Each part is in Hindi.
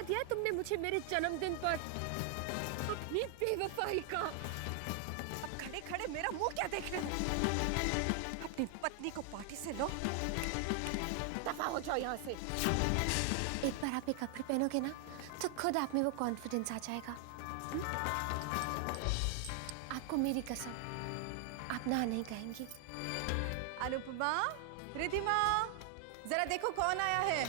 सिखा दिया तुमने मुझे मेरे जन्मदिन पर अपनी बेवफाई का। अब खड़े खड़े मेरा मुंह क्या देख रहे हो? अपनी पत्नी को पार्टी से लो, दफा हो जाओ यहाँ से। एक बार आप ये कपड़े पहनोगे ना तो खुद आप में वो कॉन्फिडेंस आ जाएगा। आपको मेरी कसम, आप ना नहीं कहेंगी। अनुपमा, रिधिमा, जरा देखो कौन आया है।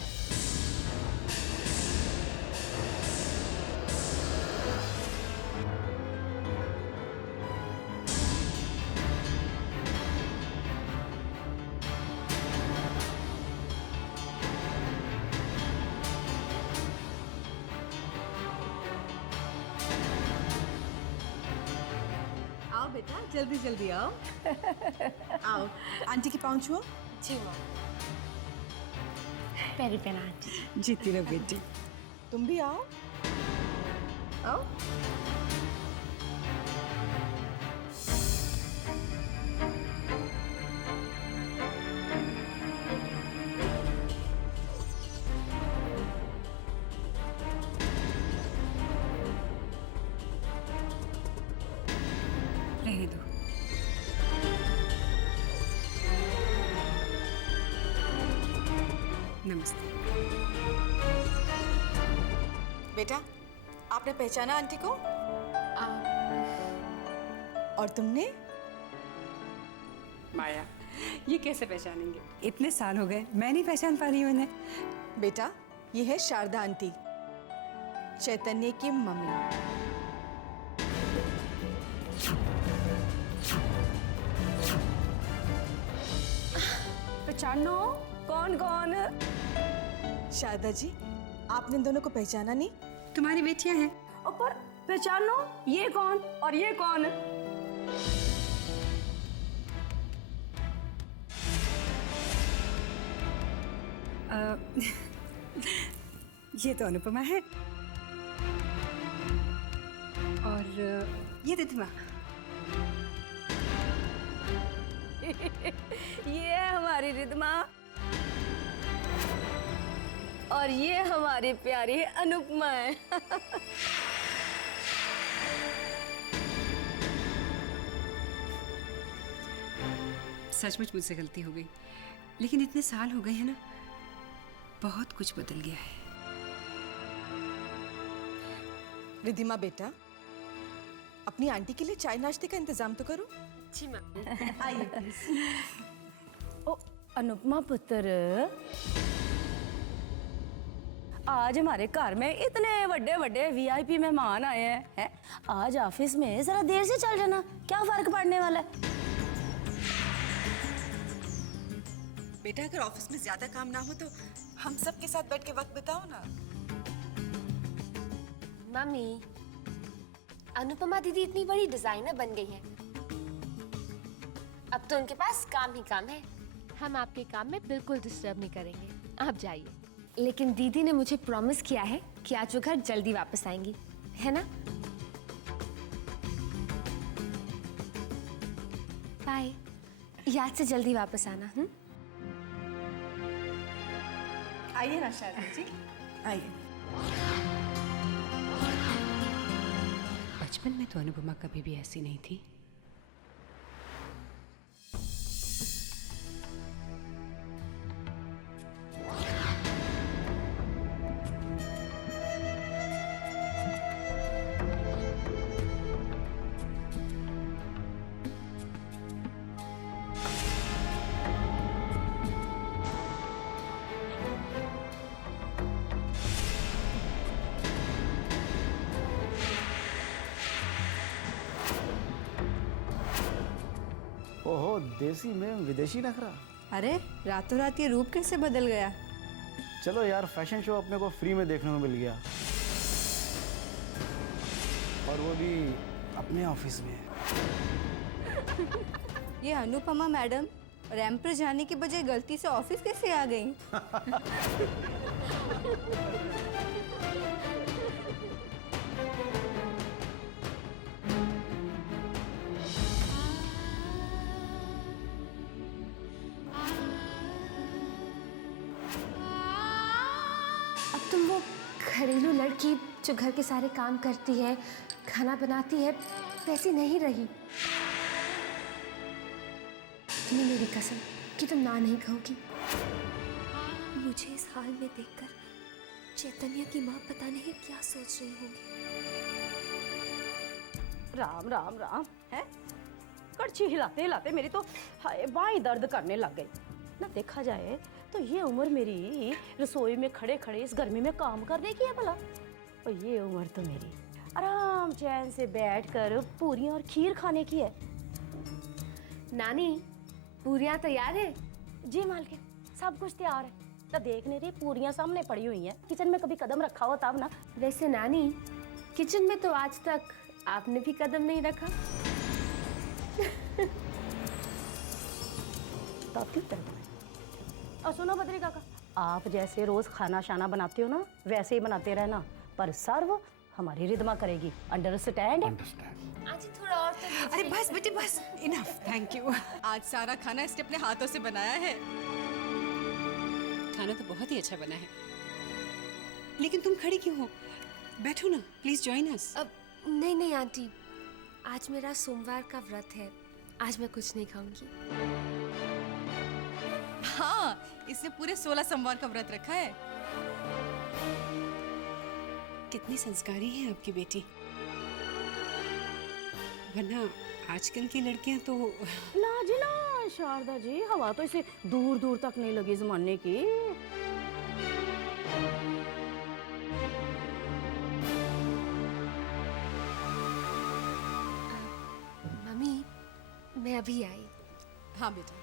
आओ बेटा, जल्दी जल्दी आओ। आओ, आंटी की पाँव छुओ। जी माँ। पैरी पहना आंटी। जीती रहो बेटी। तुम भी आओ, आओ। रहने दो। नमस्ते। बेटा, आपने पहचाना आंटी को? और तुमने? माया, ये कैसे पहचानेंगे? इतने साल हो गए, मैं नहीं पहचान पा रही हूँ इन्हें। बेटा, ये है शारदा आंटी, चैतन्य की मम्मी। पहचानो? कौन कौन? शारदा जी, आपने इन दोनों को पहचाना नहीं? तुम्हारी बेटियां हैं। पर पहचानो, ये कौन और ये कौन? ये तो अनुपमा है और ये रिधिमा। ये है हमारी रिधिमा और ये हमारी प्यारी अनुपमा है। सचमुच मुझसे गलती हो गई, लेकिन इतने साल हो गए हैं ना, बहुत कुछ बदल गया है। रिधिमा बेटा, अपनी आंटी के लिए चाय नाश्ते का इंतजाम तो करो। जी माँ। आइए प्लीज। ओ अनुपमा पुत्र, आज हमारे घर में इतने बड़े बड़े वीआईपी मेहमान आए हैं। आज ऑफिस में जरा देर से चल जाना, क्या फर्क पड़ने वाला है? बेटा, अगर ऑफिस में ज्यादा काम ना हो तो हम सब के साथ बैठ के वक्त बिताओ ना। मम्मी, अनुपमा दीदी इतनी बड़ी डिजाइनर बन गई हैं। अब तो उनके पास काम ही काम है। हम आपके काम में बिल्कुल डिस्टर्ब नहीं करेंगे, आप जाइए। लेकिन दीदी ने मुझे प्रॉमिस किया है कि आज वो घर जल्दी वापस आएंगी, है ना? बाय। याद से जल्दी वापस आना। आइए ना शारदा जी, आइए। बचपन में तो अनुपमा कभी भी ऐसी नहीं थी। ओहो, देसी में विदेशी नखरा। अरे रातों रात ये रूप कैसे बदल गया? चलो यार, फैशन शो अपने को फ्री में देखने को मिल गया, और वो भी अपने ऑफिस में। ये अनुपमा मैडम रैंप पर जाने की बजाय गलती से ऑफिस कैसे आ गई? घरेलू लड़की जो घर के सारे काम करती है, खाना बनाती है, वैसी नहीं रही। तुम्हें मेरी कसम कि तुम ना नहीं कहोगी। मुझे इस हाल में देखकर चैतन्य की माँ पता नहीं क्या सोच रही होगी। राम राम राम है। कड़छी हिलाते हिलाते मेरी तो हाय बाएं दर्द करने लग गई ना। देखा जाए तो ये उम्र मेरी रसोई में खड़े खड़े इस गर्मी में काम करने की है भला, और ये उम्र तो मेरी आराम चैन से बैठकर पूरियां और खीर खाने की है। नानी, पूरियां तैयार है? जी मालकिन, सब कुछ तैयार है। तो देखने रही पूरियां सामने पड़ी हुई हैं। किचन में कभी कदम रखा हो तब ना। वैसे नानी, किचन में तो आज तक आपने भी कदम नहीं रखा। तब क्यों करना है? और सुनो बद्री काका, आप जैसे रोज खाना शाना बनाते हो ना, वैसे ही बनाते रहना, पर सर्व हमारी रिद्मा करेगी। अंडरस्टैंड? आज थोड़ा और तो दीजिए। अरे बस बेटे बस, इनफ, थैंक यू। आज सारा खाना इसने अपने हाथों से बनाया है। खाना तो बहुत ही अच्छा बना है, लेकिन तुम खड़ी क्यों हो? बैठो ना, प्लीज जॉइन अस। अब नहीं नहीं आंटी, आज मेरा सोमवार का व्रत है, आज मैं कुछ नहीं खाऊंगी। हाँ, इसने पूरे 16 सोमवार का व्रत रखा है। कितनी संस्कारी है आपकी बेटी, वरना आजकल की लड़कियां तो ना जी ना शारदा जी, हवा तो इसे दूर दूर तक नहीं लगी जमाने की। मम्मी, मैं अभी आई। हाँ बेटा।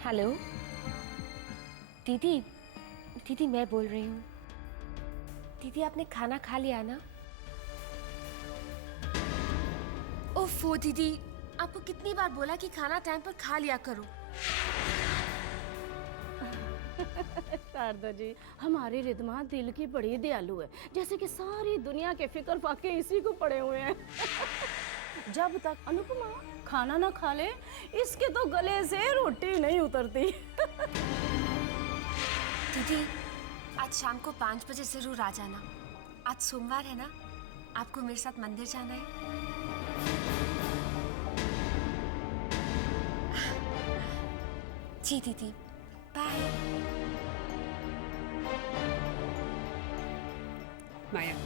हेलो दीदी, दीदी मैं बोल रही हूँ। दीदी आपने खाना खा लिया ना? ओफो दीदी, आपको कितनी बार बोला कि खाना टाइम पर खा लिया करो। शारदा जी, हमारी रिद्मा दिल की बड़ी दयालु है, जैसे कि सारी दुनिया के फिक्र फाके इसी को पड़े हुए हैं। जब तक अनुपमा खाना ना खा ले, इसके तो गले से रोटी नहीं उतरती। दीदी, आज शाम को 5 बजे जरूर आ जाना। आज सोमवार है ना, आपको मेरे साथ मंदिर जाना है। जी दीदी, बाय। माया,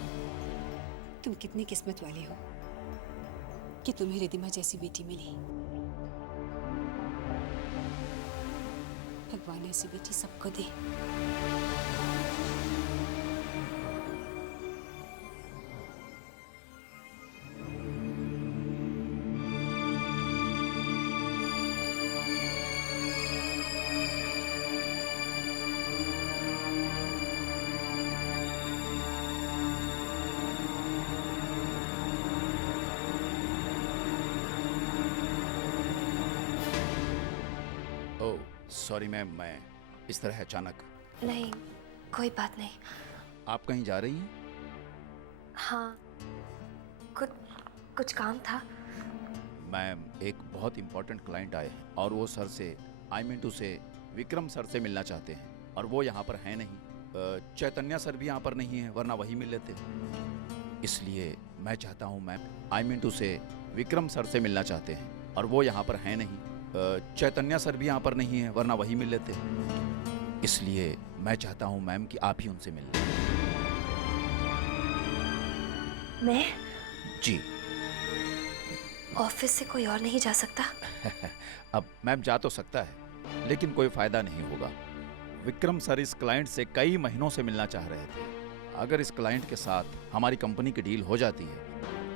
तुम कितनी किस्मत वाली हो कि तुम्हें रिद्धिमा जैसी बेटी मिली। भगवान ऐसी बेटी सबको दे। ओह सॉरी मैम, मैं इस तरह अचानक। नहीं, कोई बात नहीं। आप कहीं जा रही हैं? हाँ, कुछ काम था। मैम, एक बहुत इम्पोर्टेंट क्लाइंट आए हैं और वो सर से, आई मीन टू से विक्रम सर से मिलना चाहते हैं, और वो यहाँ पर हैं नहीं। चैतन्य सर भी यहाँ पर नहीं है, वरना वही मिल लेते। इसलिए मैं चाहता हूँ मैम, आई मीन टू से विक्रम सर से मिलना चाहते हैं, और वो यहाँ पर हैं नहीं। चैतन्य सर भी यहाँ पर नहीं है, वरना वही मिल लेते। इसलिए मैं चाहता हूँ मैम कि आप ही उनसे मिल लें। मैं जी। ऑफिस से कोई और नहीं जा सकता? अब मैम जा तो सकता है, लेकिन कोई फायदा नहीं होगा। विक्रम सर इस क्लाइंट से कई महीनों से मिलना चाह रहे थे। अगर इस क्लाइंट के साथ हमारी कंपनी की डील हो जाती है,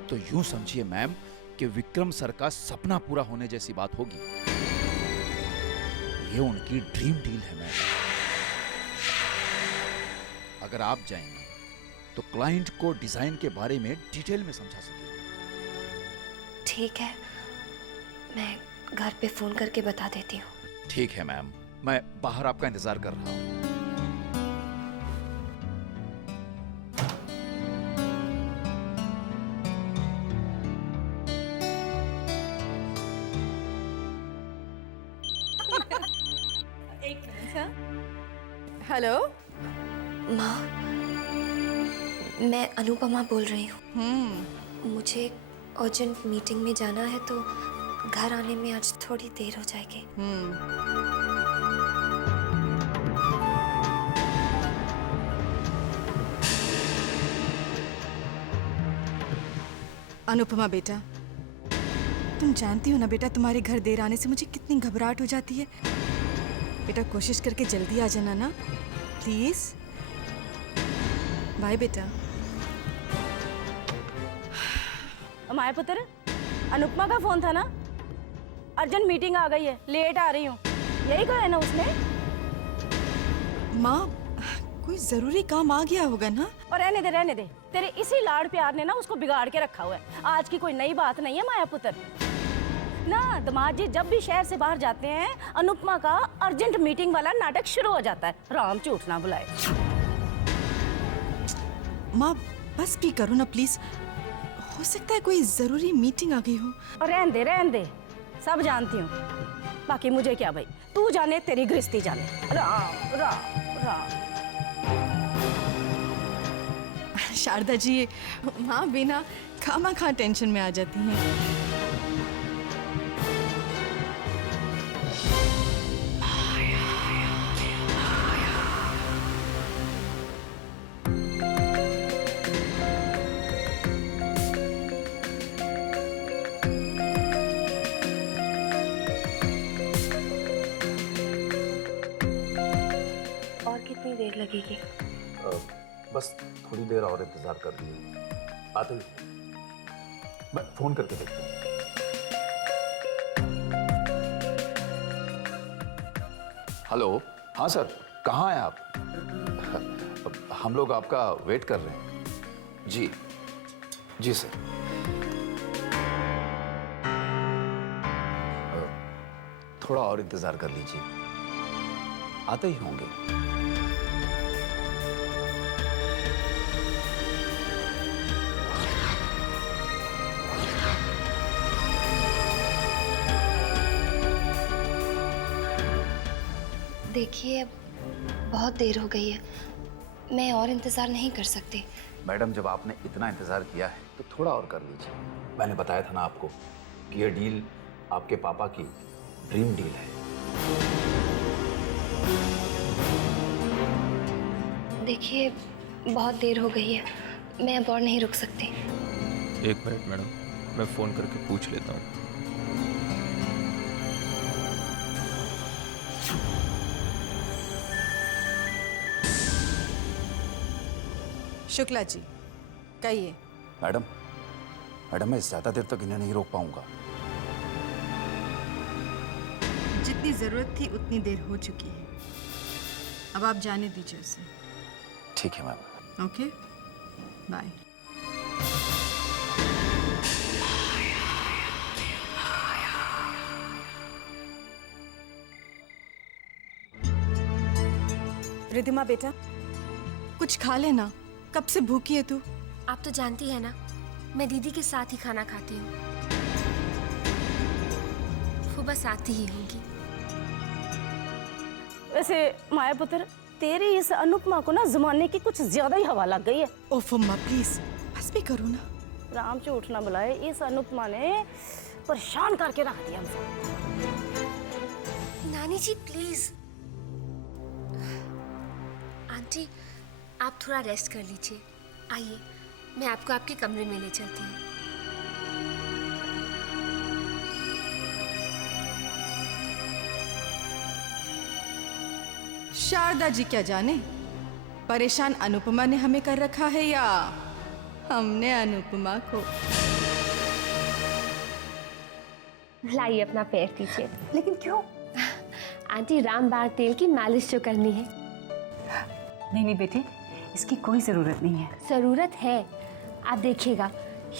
तो यूं समझिए मैम कि विक्रम सर का सपना पूरा होने जैसी बात होगी। ये उनकी ड्रीम डील है मैम। अगर आप जाएंगे तो क्लाइंट को डिजाइन के बारे में डिटेल में समझा सकेंगे। ठीक है, मैं घर पे फोन करके बता देती हूँ। ठीक है मैम, मैं बाहर आपका इंतजार कर रहा हूँ। हेलो। माँ, मैं अनुपमा बोल रही हूँ। मुझे एक अर्जेंट मीटिंग में जाना है, तो घर आने में आज थोड़ी देर हो जाएगी। अनुपमा बेटा, तुम जानती हो ना बेटा, तुम्हारे घर देर आने से मुझे कितनी घबराहट हो जाती है। बेटा कोशिश करके जल्दी आ जाना ना, प्लीज। बाय बेटा। माया पुत्र, अनुपमा का फोन था ना? अर्जेंट मीटिंग आ गई है, लेट आ रही हूँ, यही कहा है ना उसने? माँ, कोई जरूरी काम आ गया होगा ना? और रहने दे, तेरे इसी लाड़ प्यार ने ना उसको बिगाड़ के रखा हुआ है। आज की कोई नई बात नहीं है माया पुत्र। ना दामाद जी जब भी शहर से बाहर जाते हैं, अनुपमा का अर्जेंट मीटिंग वाला नाटक शुरू हो जाता है। राम झूठ ना बुलाए। माँ बस भी करो ना प्लीज, हो सकता है कोई जरूरी मीटिंग आ गई हो। और रहने दे, सब जानती हूँ। बाकी मुझे क्या भाई, तू जाने तेरी गृहस्थी जाने। राम राम राम। शारदा जी, माँ बिना खामा टेंशन में आ जाती हैं। और कितनी देर लगेगी? बस थोड़ी देर और इंतजार कर लीजिए, आते ही मैं फोन करके देखता हूँ। हेलो, हाँ सर, कहाँ हैं आप? हम लोग आपका वेट कर रहे हैं। जी जी सर। थोड़ा और इंतजार कर लीजिए, आते ही होंगे। देखिए, अब बहुत देर हो गई है, मैं और इंतज़ार नहीं कर सकती। मैडम, जब आपने इतना इंतजार किया है तो थोड़ा और कर लीजिए। मैंने बताया था ना आपको कि ये डील आपके पापा की ड्रीम डील है। देखिए, बहुत देर हो गई है, मैं अब और नहीं रुक सकती। एक मिनट मैडम, मैं फ़ोन करके पूछ लेता हूँ। शुक्ला जी, कहिए। मैडम, मैं ज़्यादा देर तक इन्हें नहीं रोक पाऊंगा। जितनी जरूरत थी उतनी देर हो चुकी है, अब आप जाने दीजिए उसे। ठीक है मैम। Okay, bye. रिधिमा बेटा, कुछ खा लेना, कब से भूखी है तू? आप तो जानती है ना, मैं दीदी के साथ ही खाना खाती हूँ। वो बस आती ही होंगी। वैसे माया पुत्र, तेरी इस अनुपमा को ना जमाने की कुछ ज्यादा ही हवा लग गई है। ओफ अम्मा प्लीज, बस भी करो ना। राम झूठ ना बुलाए, इस अनुपमा ने परेशान करके रख दिया हमसे। नानी जी प्लीज। आंटी, आप थोड़ा रेस्ट कर लीजिए। आइए, मैं आपको आपके कमरे में ले चलती हूँ। शारदा जी क्या जाने, परेशान अनुपमा ने हमें कर रखा है या हमने अनुपमा को। लाइए अपना पैर दीजिए। लेकिन क्यों? आंटी, रामबाण तेल की मालिश जो करनी है। नहीं बेटे, इसकी कोई ज़रूरत नहीं है। ज़रूरत है, आप देखिएगा,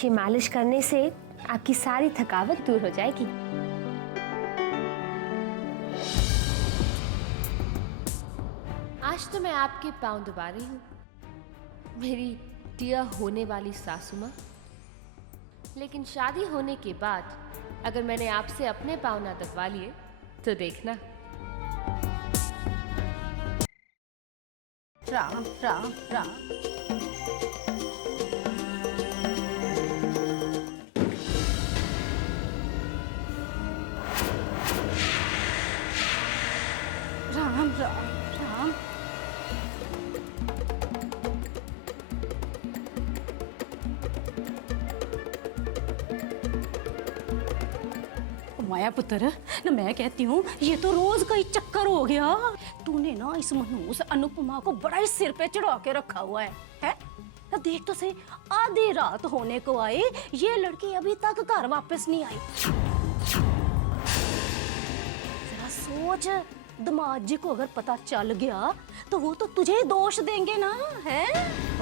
ये मालिश करने से आपकी सारी थकावट दूर हो जाएगी। आज तो मैं आपके पाँव दबा रही हूँ, मेरी डियर होने वाली सासू माँ। लेकिन शादी होने के बाद अगर मैंने आपसे अपने पाँव ना दबवा लिए तो देखना। राम राम राम। राम राम राम। माया पुत्र ना, मैं कहती हूँ ये तो रोज का ही चक्कर हो गया। तूने ना इस मनहूस अनुपमा को बड़ा ही सिर पे चढ़ा के रखा हुआ है? ना देख तो सही, आधी रात होने को आई, ये लड़की अभी तक घर वापस नहीं आई। जरा सोच, दामाद जी को अगर पता चल गया तो वो तो तुझे ही दोष देंगे ना, है?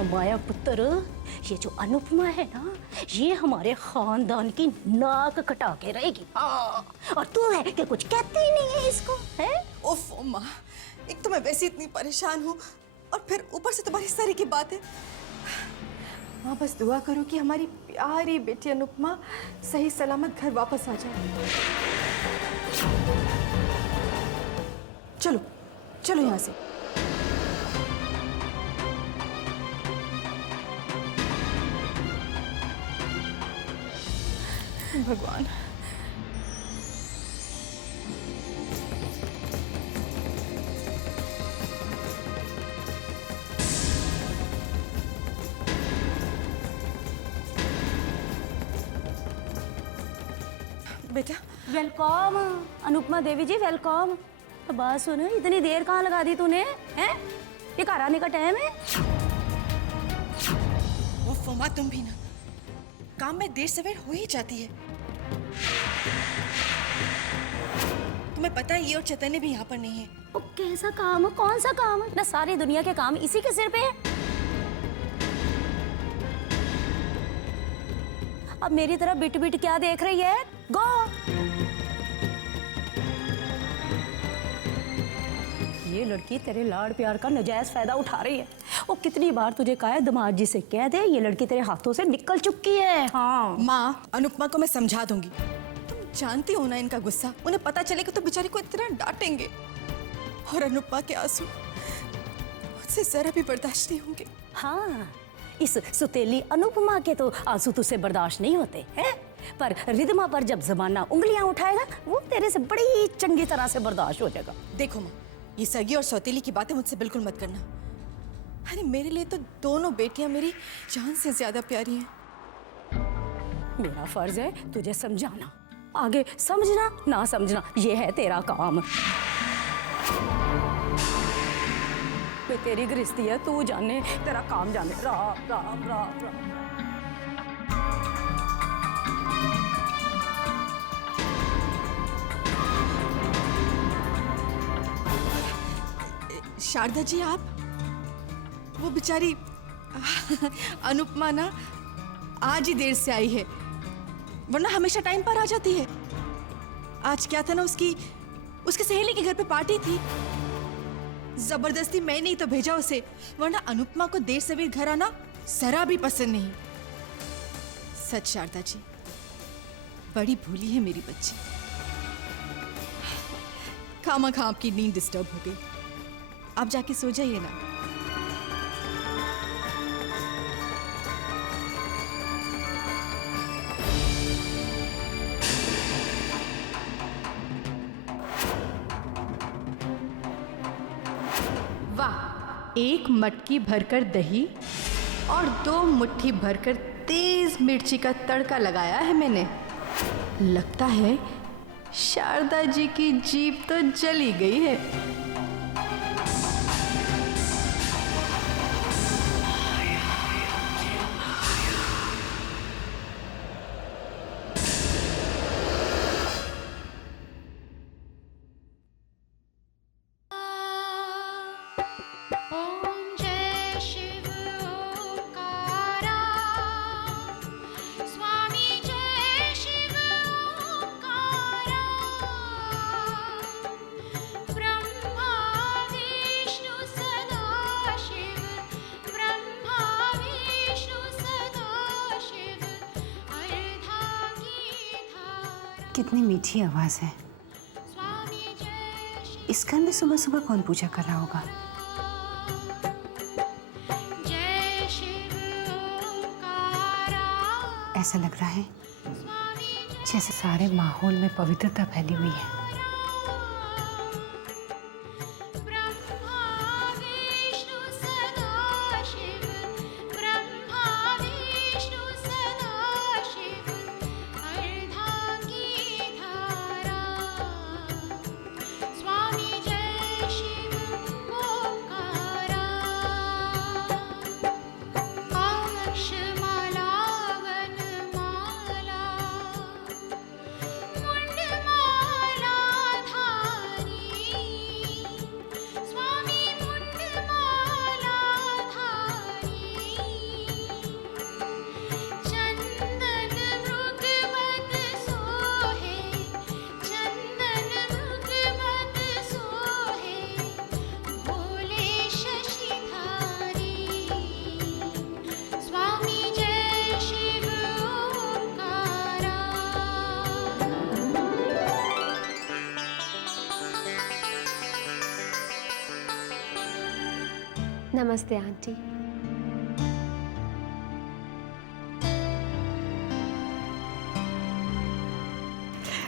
माया पुत्र, ये जो अनुपमा है ना, ये हमारे खानदान की नाक कटा के रहेगी। हाँ, और तू है कि कुछ कहती ही नहीं है इसको, है? ओफ माँ, एक तो मैं वैसे इतनी परेशान हूँ और फिर ऊपर से तुम्हारी इस तरह की बातें। माँ बस दुआ करो कि हमारी प्यारी बेटी अनुपमा सही सलामत घर वापस आ जाए। चलो चलो यहाँ से। भगवान, बेटा वेलकम अनुपमा देवी जी, वेलकम। बात सुन, इतनी देर कहाँ लगा दी तूने, हैं? ये घर आने का टाइम है? वो माँ तुम भी ना, काम में देर सवेर हो ही जाती है। तुम्हें पता है ये और चैतन्य भी यहाँ पर नहीं है। वो कैसा काम है, कौन सा काम है? ना सारी दुनिया के काम इसी के सिर पे है। अब मेरी तरफ बिट बिट क्या देख रही है? गो। ये लड़की तेरे लाड़ प्यार का नजायज फायदा उठा रही है। वो कितनी बार तुझे कहा है दामाद जी से कह दे ये लड़की तेरे हाथों से निकल चुकी है। हाँ माँ, अनुपमा को मैं समझा दूंगी। तुम जानती हो ना इनका गुस्सा, उन्हें पता चलेगा तो बेचारी को इतना डांटेंगे। और अनुपमा के आंसू मुझसे जरा भी बर्दाश्त नहीं होंगे। हाँ, इस सुतेली अनुपमा के तो आंसू तुझसे बर्दाश्त नहीं होते हैं, पर रिदमा पर जब जमाना उंगलियां उठाएगा वो तेरे से बड़ी चंगी तरह से बर्दाश्त हो जाएगा। देखो माँ, ये सगी और सौतेली की बातें मुझसे बिल्कुल मत करना। अरे मेरे लिए तो दोनों बेटियां मेरी जान से ज्यादा प्यारी हैं। मेरा फर्ज है तुझे समझाना, आगे समझना ना समझना ये है तेरा काम। मैं तेरी गृहस्थी है, तू जाने, तेरा काम जाने। राम राम राम राम। शारदा जी, आप वो बेचारी अनुपमा ना आज ही देर से आई है, वरना हमेशा टाइम पर आ जाती है। आज क्या था ना, उसकी सहेली के घर पे पार्टी थी। जबरदस्ती मैं नहीं तो भेजा उसे, वरना अनुपमा को देर सवेर घर आना जरा भी पसंद नहीं। सच शारदा जी, बड़ी भूली है मेरी बच्ची। खामा आपकी नींद डिस्टर्ब हो गई, आप जाके सो जाइए ना। वाह, एक मटकी भरकर दही और 2 मुट्ठी भरकर तेज मिर्ची का तड़का लगाया है मैंने। लगता है शारदा जी की जीभ तो जली गई है। कितनी मीठी आवाज है। इस घर में सुबह सुबह कौन पूजा कर रहा होगा? ऐसा लग रहा है जैसे सारे माहौल में पवित्रता फैली हुई है। नमस्ते आंटी।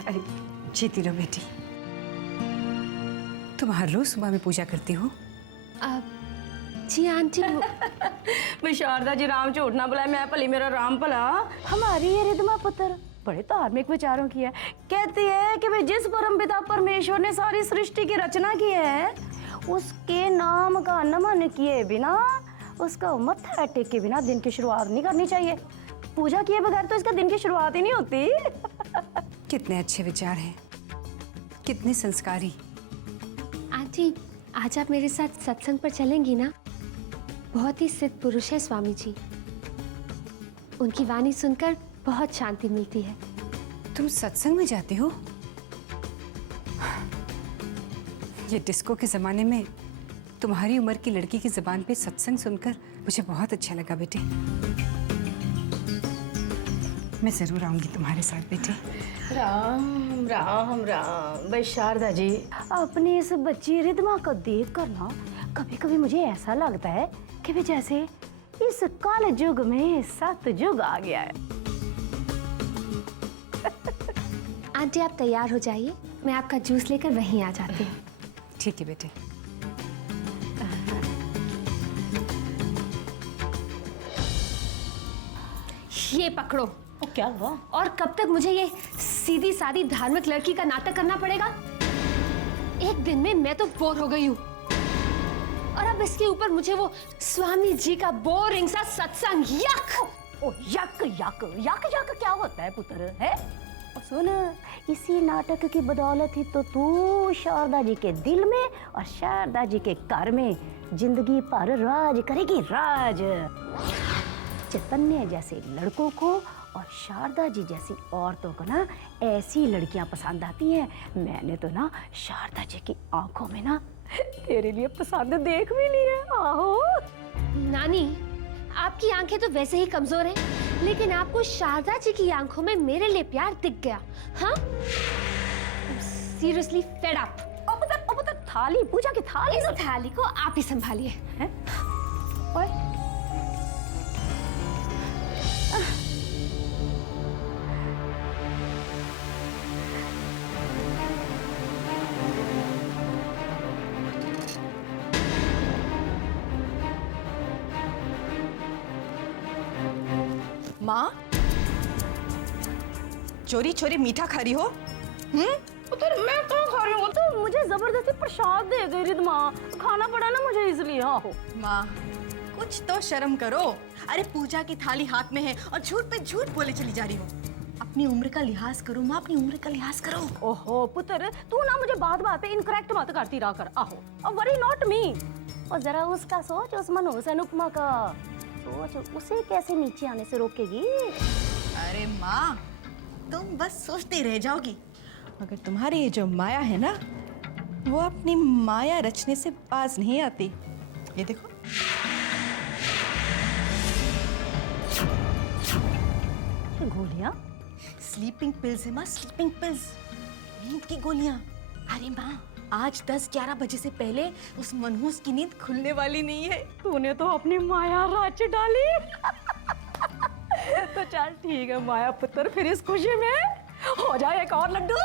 अरे जीती रहो बेटी। तुम हर रोज सुबह में पूजा करती हो? जी आंटी। मैं शारदा जी राम झूठ ना बुलाए, मैं भली मेरा राम भला। हमारी ये रिधमा पुत्र बड़े धार्मिक विचारों की है। कहती है कि भाई जिस परमपिता परमेश्वर ने सारी सृष्टि की रचना की है, उसके नाम का नमन किए बिना, उसका मत्था टेके बिना दिन की शुरुआत नहीं करनी चाहिए। पूजा किए बगैर तो इसका दिन की शुरुआत ही नहीं होती। कितने अच्छे विचार हैं, कितने संस्कारी। आंटी, आज आप मेरे साथ सत्संग पर चलेंगी ना? बहुत ही सिद्ध पुरुष है स्वामी जी। उनकी वाणी सुनकर बहुत शांति मिलती है। तुम सत्संग में जाती हो? ये डिस्को के ज़माने में तुम्हारी उम्र की लड़की की ज़बान पे सत्संग सुनकर मुझे बहुत अच्छा लगा बेटे। मैं ज़रूर आऊँगी तुम्हारे साथ बेटे। राम राम राम। भाई शारदा जी, अपनी इस बच्ची रिधमा को देख कर ना कभी कभी मुझे ऐसा लगता है कि भी जैसे इस काल युग में सतयुग आ गया है। आंटी आप तैयार हो जाइए, मैं आपका जूस लेकर वहीं आ जाती हूँ। ठीक है बेटे। ये पकड़ो। क्या हुआ? और कब तक मुझे ये सीधी सादी धार्मिक लड़की का नाटक करना पड़ेगा? एक दिन में मैं तो बोर हो गई हूँ, और अब इसके ऊपर मुझे वो स्वामी जी का बोरिंग सा सत्संग। यक! ओ यक यक यक यक क्या होता है पुत्र है? और सुन, इसी नाटक की बदौलत ही तो तू शारदा जी के दिल में और शारदा जी के घर में जिंदगी भर राज करेगी, राज। चैतन्य जैसे लड़कों को और शारदा जी जैसी औरतों को ना ऐसी लड़कियां पसंद आती हैं। मैंने तो ना शारदा जी की आंखों में ना तेरे लिए पसंद देख भी ली है। आहो नानी, आपकी आंखें तो वैसे ही कमजोर हैं, लेकिन आपको शारदा जी की आंखों में मेरे लिए प्यार दिख गया। हाँ? Seriously fed up. थाली, पूजा की थाली। इस थाली को आप ही संभालिए। ओए माँ, चोरी चोरी मीठा खा रही हो? पुत्र मैं कहाँ खा रही हूँ? तो मुझे जबरदस्ती प्रसाद दे गई रिधमा, खाना पड़ा ना मुझे इसलिए। आहो माँ, कुछ तो शर्म करो। अरे पूजा की थाली हाथ में है और झूठ पे झूठ बोले चली जा रही हो। अपनी उम्र का लिहाज करो माँ, अपनी उम्र का लिहाज करो। ओहो पुत्र, तू ना मुझे बात बात पे इनकरेक्ट मत करती रहा कर। आहो, और वरी नॉट मी। और जरा उसका सोच, उस मनोज अनुपमा का सोच, उसे कैसे नीचे आने से रोकेगी? अरे माँ, तुम बस सोचती रह जाओगी, मगर तुम्हारी ये जो माया है ना, वो अपनी माया रचने से बाज नहीं आती। ये देखो, ये गोलियां स्लीपिंग पिल्स है माँ, स्लीपिंग पिल्स, नींद की गोलियां। अरे माँ, आज 10-11 बजे से पहले उस मनहूस की नींद खुलने वाली नहीं है। तूने तो अपनी माया रच डाली। तो चल ठीक है माया पुत्र, फिर इस खुशी में हो जाए एक और लड्डू।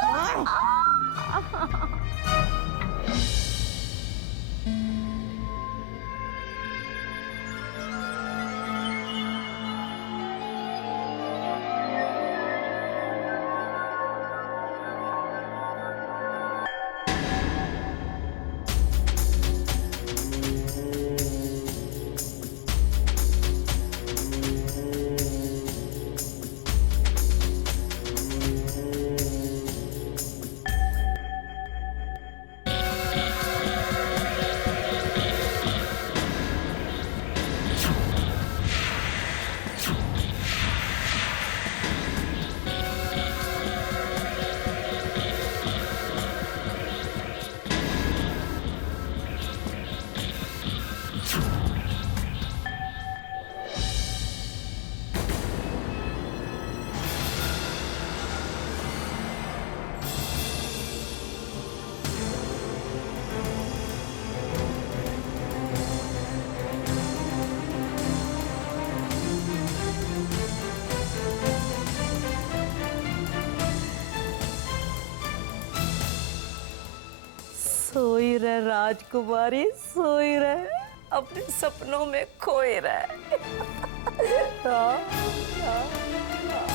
सोई रहे राजकुमारी, सोई रहे, अपने सपनों में खोई रहे। हाँ, हाँ, हाँ।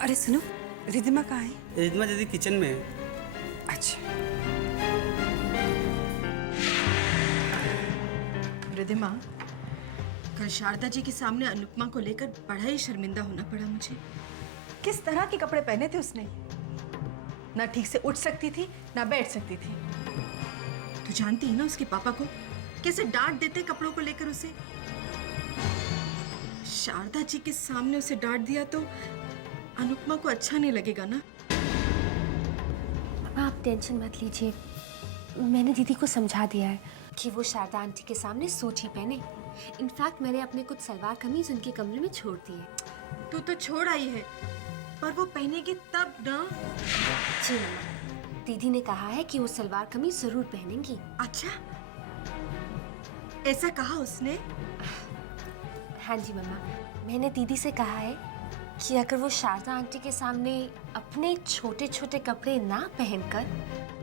अरे सुनो, रिद्धिमा कहाँ है? रिद्धिमा दीदी किचन में है। अच्छा। रिद्धिमा, कल शारदा जी के सामने अनुपमा को लेकर बड़ा ही शर्मिंदा होना पड़ा मुझे। किस तरह के कपड़े पहने थे उसने? ना ठीक से उठ सकती थी, ना बैठ सकती थी। तू जानती है ना उसके पापा को कैसे डांट देते कपड़ों को लेकर उसे। शारदा जी के सामने उसे डांट दिया तो अनुपमा को अच्छा नहीं लगेगा ना। आप टेंशन मत लीजिए, मैंने दीदी को समझा दिया है कि वो शारदा आंटी के सामने सूट ही पहने। इनफैक्ट मैंने अपने कुछ सलवार कमीज उनके कमरे में छोड़ दी है। तू तो छोड़ आई है, पर वो पहनेगी तब ना। जी मम्मा, दीदी ने कहा है कि वो सलवार कमीज जरूर पहनेंगी। अच्छा, ऐसा कहा उसने? हाँ जी मम्मा, मैंने दीदी से कहा है कि अगर वो शारदा आंटी के सामने अपने छोटे छोटे कपड़े ना पहनकर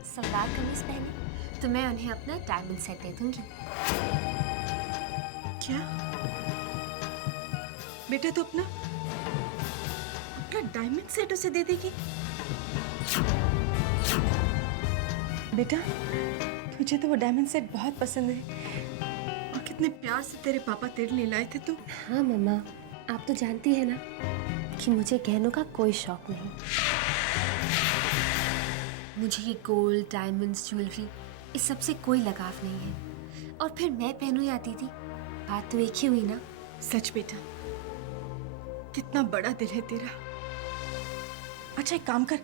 सलवार कमीज पहने तो मैं उन्हें अपना डायमंड सेट दे दूंगी। क्या बेटा, तो अपना डायमंड सेट उसे दे देगी? बेटा, मुझे तो वो डायमंड सेट बहुत पसंद है और कितने प्यार से तेरे पापा तेरे लिए लाए थे। तो हाँ मम्मा, आप तो जानती है ना कि मुझे गहनों का कोई शौक नहीं। मुझे ये गोल्ड, डायमंड्स, ज्वेलरी इस सब से कोई लगाव नहीं है। और फिर मैं पहनूं या दीदी, बात तो एक ही हुई ना। सच बेटा, कितना बड़ा दिल है तेरा। अच्छा, एक काम कर,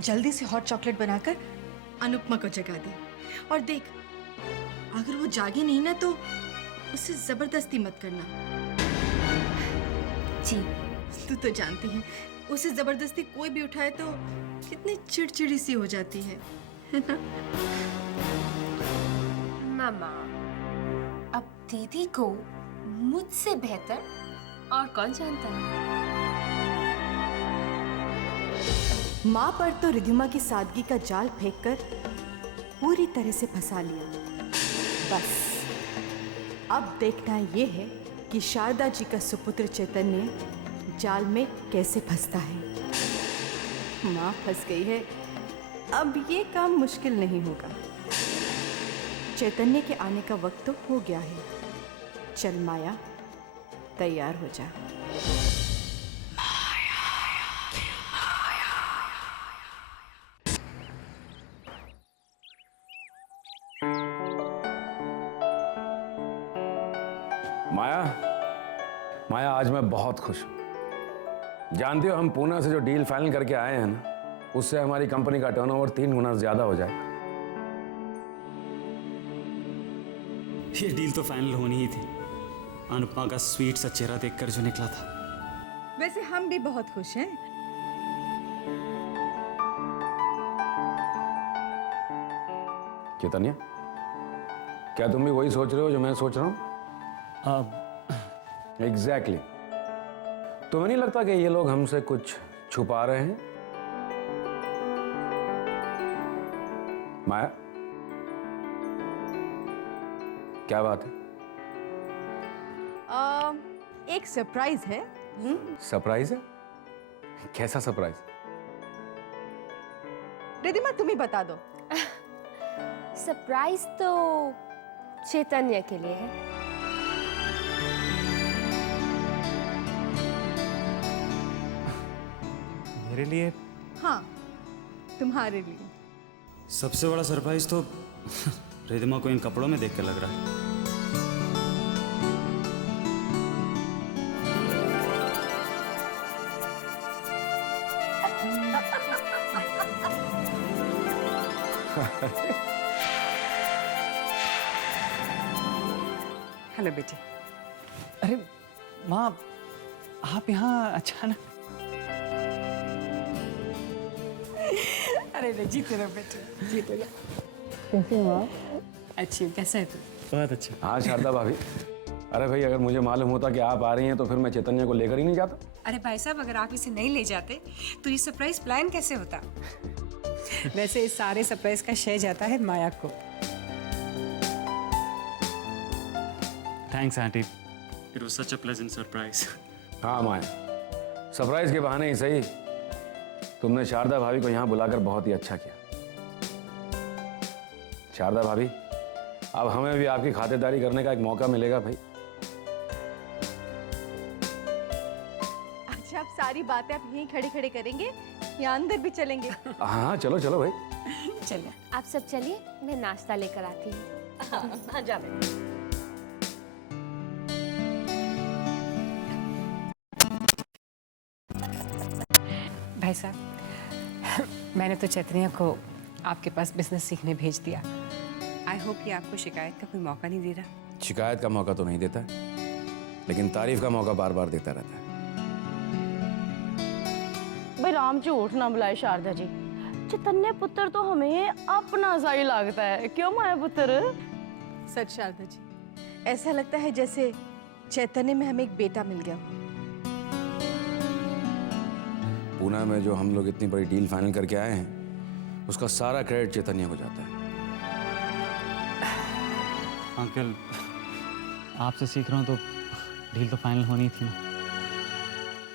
जल्दी से हॉट चॉकलेट बनाकर अनुपमा को जगा दे। और देख, अगर वो जागे नहीं ना तो उसे जबरदस्ती मत करना। जी। तू तो जानती है, उसे जबरदस्ती कोई भी उठाए तो कितनी चिड़चिड़ी सी हो जाती है ना? मामा, अब दीदी को मुझसे बेहतर और कौन जानता है। माँ पर तो रिद्धिमा की सादगी का जाल फेंककर पूरी तरह से फंसा लिया। बस अब देखना ये है कि शारदा जी का सुपुत्र चैतन्य जाल में कैसे फंसता है। माँ फंस गई है, अब ये काम मुश्किल नहीं होगा। चैतन्य के आने का वक्त तो हो गया है। चल माया, तैयार हो जा। माया, आज मैं बहुत खुश हूँ। जानती हो, हम पूना से जो डील फाइनल करके आए हैं ना, उससे हमारी कंपनी का टर्नओवर 3 गुना ज्यादा हो जाए। ये डील तो फाइनल होनी ही थी, अनुपमा का स्वीट सा चेहरा देखकर जो निकला था। वैसे हम भी बहुत खुश हैं। चैतन्य, क्या तुम भी वही सोच रहे हो जो मैं सोच रहा हूँ? एग्जैक्टली। तुम्हें नहीं लगता कि ये लोग हमसे कुछ छुपा रहे हैं? माया, क्या बात है? एक सरप्राइज है। सरप्राइज है? कैसा सरप्राइज? रिधिमा तुम ही बता दो। सरप्राइज तो चैतन्य के लिए है। मेरे लिए? हाँ, तुम्हारे लिए। सबसे बड़ा सरप्राइज तो रिधिमा को इन कपड़ों में देख कर लग रहा है। हेलो बेटी। अरे माँ, आप यहाँ अचानक? अरे नहीं, जीते रहो बेटे, जीते रहो। कैसे हो? अच्छी हूँ, कैसा है तू? बहुत अच्छा। हाँ शारदा भाभी, अरे भाई अगर मुझे मालूम होता कि आप आ रही हैं तो फिर मैं चैतन्य को लेकर ही नहीं जाता। अरे भाई साहब, अगर आप इसे नहीं ले जाते तो ये सरप्राइज प्लान कैसे होता? वैसे इस सारे सरप्राइज का श्रेय जाता है माया को। Thanks aunty, it was such a pleasant surprise. हाँ माया, सरप्राइज के बहाने ही सही, तुमने शारदा भाभी को यहाँ बुलाकर बहुत ही अच्छा किया। शारदा भाभी, अब हमें भी आपकी खातिरदारी करने का एक मौका मिलेगा भाई। अच्छा, आप सारी बातें आप यहीं खड़े खड़े करेंगे या अंदर भी चलेंगे? हाँ चलो चलो भाई। चलिए आप सब चलिए, मैं नाश्ता लेकर आती हूँ। हाँ जा बेटा। भाई साहब, मैंने तो चैतन्य को आपके पास बिजनेस सीखने भेज दिया। आई होप कि आपको शिकायत का कोई मौका नहीं दे रहा। शिकायत का मौका तो नहीं देता है, लेकिन तारीफ का मौका बार बार देता रहता है। भाई राम झूठ ना बुलाए शारदा जी, चैतन्य पुत्र तो हमें अपना सा ही लगता है, क्यों माया पुत्र? सच शारदा जी, ऐसा लगता है जैसे चैतन्य में हमें एक बेटा मिल गया। पूना में जो हम लोग इतनी बड़ी डील फाइनल करके आए हैं, उसका सारा क्रेडिट चैतन्य को जाता है। अंकल, आपसे सीख रहा हूँ तो डील तो फाइनल होनी थी ना।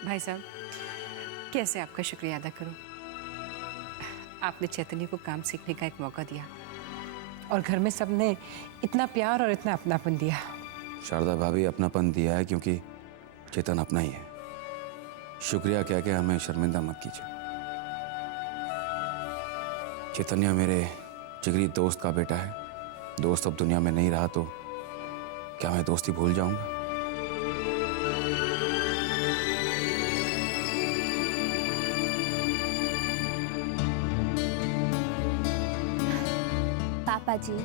भाई साहब, कैसे आपका शुक्रिया अदा करूं? आपने चैतन्य को काम सीखने का एक मौका दिया और घर में सबने इतना प्यार और इतना अपनापन दिया। शारदा भाभी, अपनापन दिया है क्योंकि चेतन अपना ही है। शुक्रिया कह के हमें शर्मिंदा मत कीजिए। चैतन्य मेरे जिगरी दोस्त का बेटा है। दोस्त अब दुनिया में नहीं रहा तो क्या मैं दोस्ती भूल जाऊंगा? पापा जी,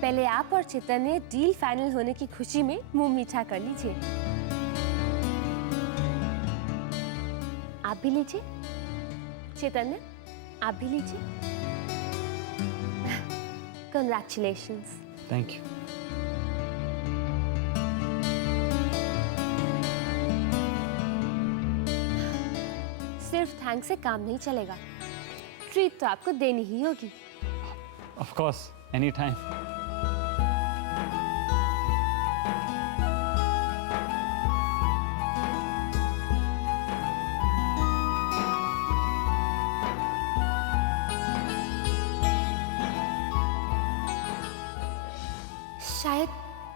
पहले आप और चैतन्य डील फाइनल होने की खुशी में मुंह मीठा कर लीजिए। आप भी लीजिए। चैतन्य, आप भी लीजिए। कंग्रेचुलेशंस। Thank you. सिर्फ थैंक्स से काम नहीं चलेगा, ट्रीट तो आपको देनी ही होगी। Of course, any time.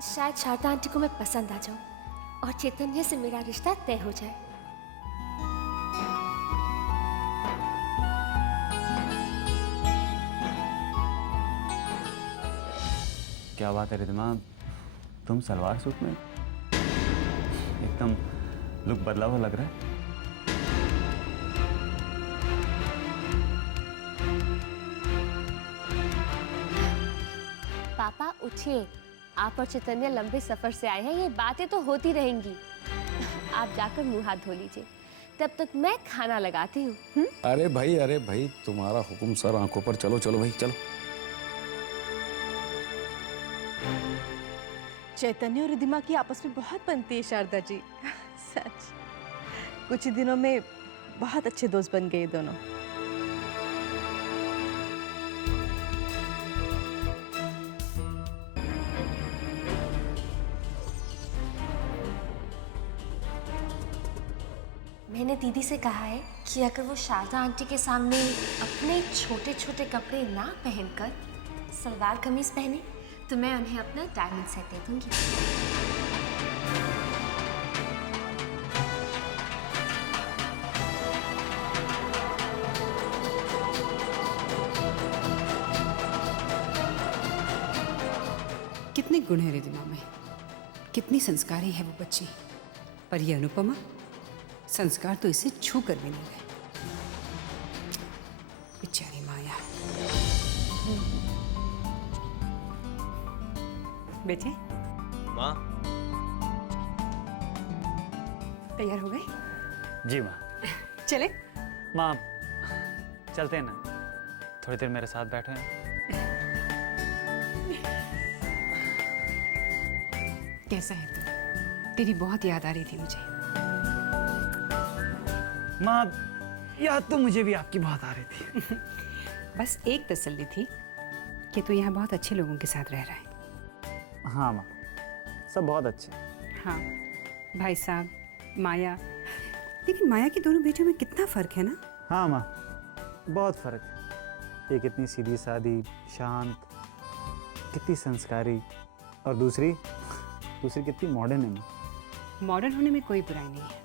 शायद शारदा आंटी को मैं पसंद आ जाऊं और चैतन्य से मेरा रिश्ता तय हो जाए। क्या बात है रिधिमा, तुम सलवार सूट में एकदम लुक बदला हुआ लग रहा है। पापा उठिए, आप और चैतन्य लंबे सफर से आए हैं, ये बातें तो होती रहेंगी। आप जाकर मुंह हाथ धो लीजिए, तब तक मैं खाना लगाती हूँ। अरे भाई तुम्हारा हुक्म सर आंखों पर। चलो चलो भाई चलो। चैतन्य और रिद्धिमा की आपस में बहुत बनती है शारदा जी। सच, कुछ ही दिनों में बहुत अच्छे दोस्त बन गए दोनों। मैंने दीदी से कहा है कि अगर वो शारदा आंटी के सामने अपने छोटे छोटे कपड़े ना पहनकर सलवार कमीज पहने तो मैं उन्हें अपना डायमंड सेट दे दूंगी। कितने गुण है रिद्धिमा में, कितनी संस्कारी है वो बच्ची। पर ये अनुपमा, संस्कार तो इसे छू कर भी नहीं गए। बेचारी माया। बेटे, माँ। तैयार हो गए? जी माँ। चले? माँ, चलते हैं ना, थोड़ी देर मेरे साथ बैठो हैं। कैसा है तू? तेरी बहुत याद आ रही थी मुझे। माँ, याद तो मुझे भी आपकी बहुत आ रही थी। बस एक तसल्ली थी कि तू यहाँ बहुत अच्छे लोगों के साथ रह रहा है। हाँ माँ, सब बहुत अच्छे। हाँ, भाई साहब, माया। लेकिन माया की दोनों बेटियों में कितना फर्क है ना? हाँ माँ, बहुत फर्क है। एक इतनी सीधी सादी, शांत, कितनी संस्कारी, और दूसरी कितनी मॉडर्न है माँ। मॉडर्न होने में कोई बुराई नहीं है।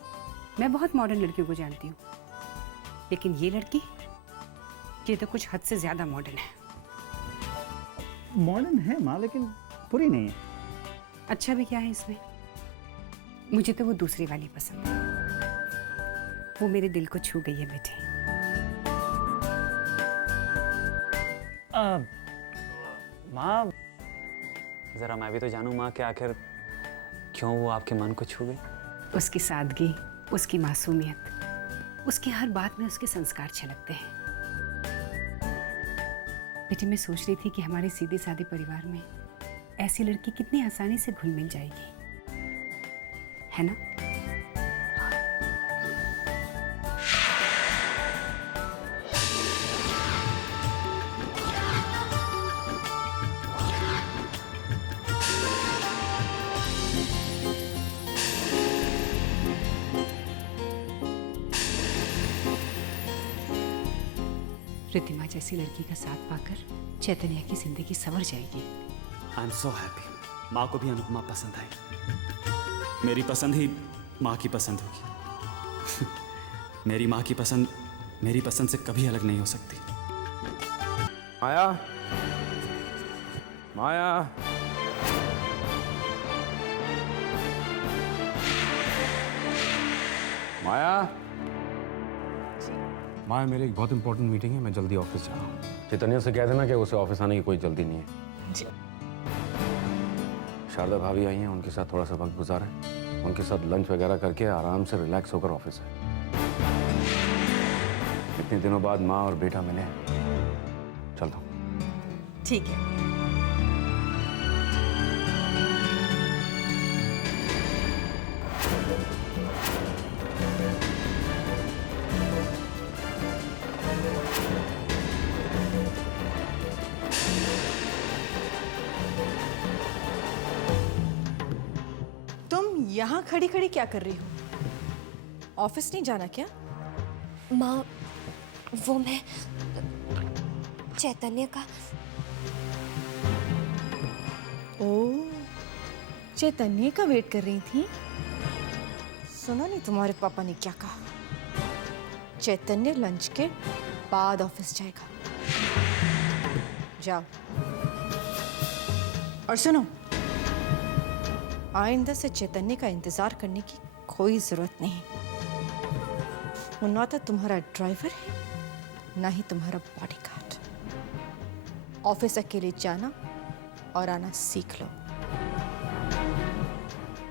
मैं बहुत मॉडर्न लड़कियों को जानती हूँ, लेकिन ये लड़की, ये तो कुछ हद से ज्यादा मॉडर्न है। मॉडर्न है माँ, लेकिन बुरी नहीं है। अच्छा भी क्या है इसमें? मुझे तो वो दूसरी वाली पसंद है। वो मेरे दिल को छू गई है बेटे। माँ, जरा मैं भी तो जानूं माँ कि आखिर क्यों वो आपके मन को छू गई। उसकी सादगी, उसकी मासूमियत, उसकी हर बात में उसके संस्कार छलकते हैं। बेटी, मैं सोच रही थी कि हमारे सीधे सादे परिवार में ऐसी लड़की कितनी आसानी से घुल मिल जाएगी, है ना? रिद्धिमा जैसी लड़की का साथ पाकर चैतन्य की जिंदगी संवर जाएगी। I am so happy. माँ को भी अनुपमा पसंद आई। मेरी पसंद ही माँ की पसंद होगी। मेरी माँ की पसंद मेरी पसंद से कभी अलग नहीं हो सकती। माया, माया, माया। माया, मेरी एक बहुत इंपॉर्टेंट मीटिंग है, मैं जल्दी ऑफिस जा रहा हूँ। चैतन्य से कह देना कि उसे ऑफिस आने की कोई जल्दी नहीं है। जी। शारदा भाभी आई हैं, उनके साथ थोड़ा सा वक्त गुजारें, उनके साथ लंच वगैरह करके आराम से रिलैक्स होकर ऑफिस है। इतने दिनों बाद माँ और बेटा मिले हैं। चलता हूँ। ठीक है। यहाँ खड़ी खड़ी क्या कर रही हो? ऑफिस नहीं जाना क्या? माँ, वो मैं चैतन्य का। ओह, चैतन्य का वेट कर रही थी? सुना नहीं तुम्हारे पापा ने क्या कहा? चैतन्य लंच के बाद ऑफिस जाएगा। जाओ। और सुनो, आइंदा से चैतन्य का इंतजार करने की कोई जरूरत नहीं। वो ना तो तुम्हारा ड्राइवर है, ना ही तुम्हारा बॉडीगार्ड। ऑफिस अकेले जाना और आना सीख लो।